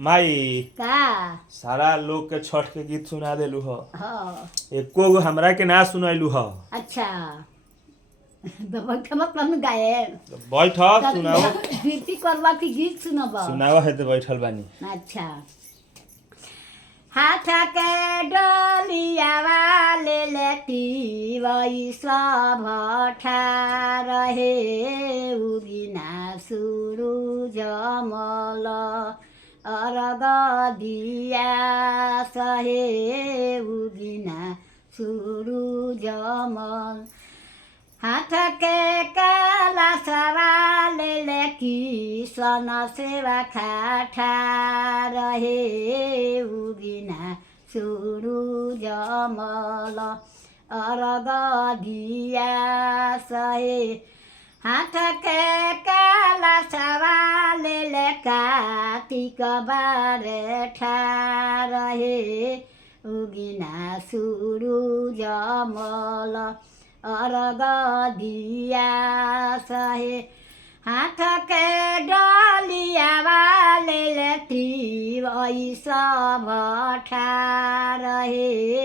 माई का सारा लोग के छठ के गीत सुना देलू ह। हाँ एको गो हमरा के ना सुनैलू ह। अच्छा तो बैठ मत हम गाए तो बैठ सुनाओ। कीर्ति करवा की गीत सुनब सुनाओ है तो बैठल बानी। अच्छा हाथ के डोलिया वाले लेती वही सब रहे उगिना सुरु जमल अरग दिया सहे उगिना सुरु जमल हाथ के काला सवाले लेकी सन सेवा खाठा रहे उगिना सुरु जमल अरग दिया सहे हाथ के काला सवाले ले कार्तिक बारे रहे उगिना सुरु जमल अरग दिया सहे हाथ के डलिया वाले लेती वही सब रहे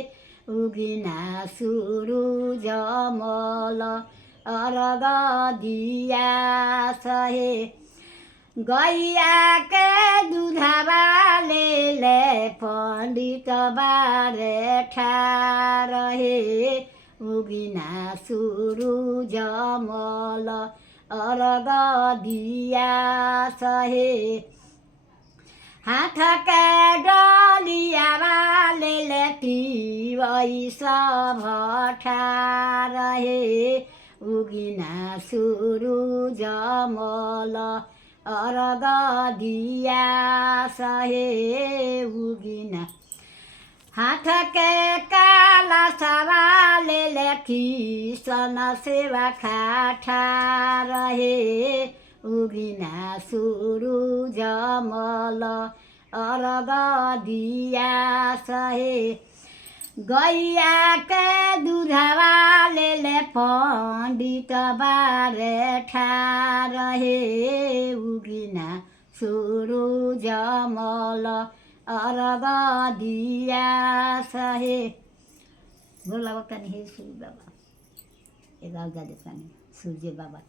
उगिना सुरु जमल अरग दिया सहे गैया के दूधवा ले पंडित बारे रहे उगिना सुरु जमल अरग दिया सहे हाथ के डलिया वाले लेती वही सब रहे उगिना सुरु जमल अरग दिया सहे उगिना हाथ के काला सवाले लेखी सन सेवा खाठा रहे उगिना सुरु जमल अरग दिया सहे गैया के दूधवा ले पंडित बारे रहे उगिना सुरु जमल अरग दिया सहे बोला बाबा नहीं सूर्य बाबा एक गा देता नहीं सूर्य बाबा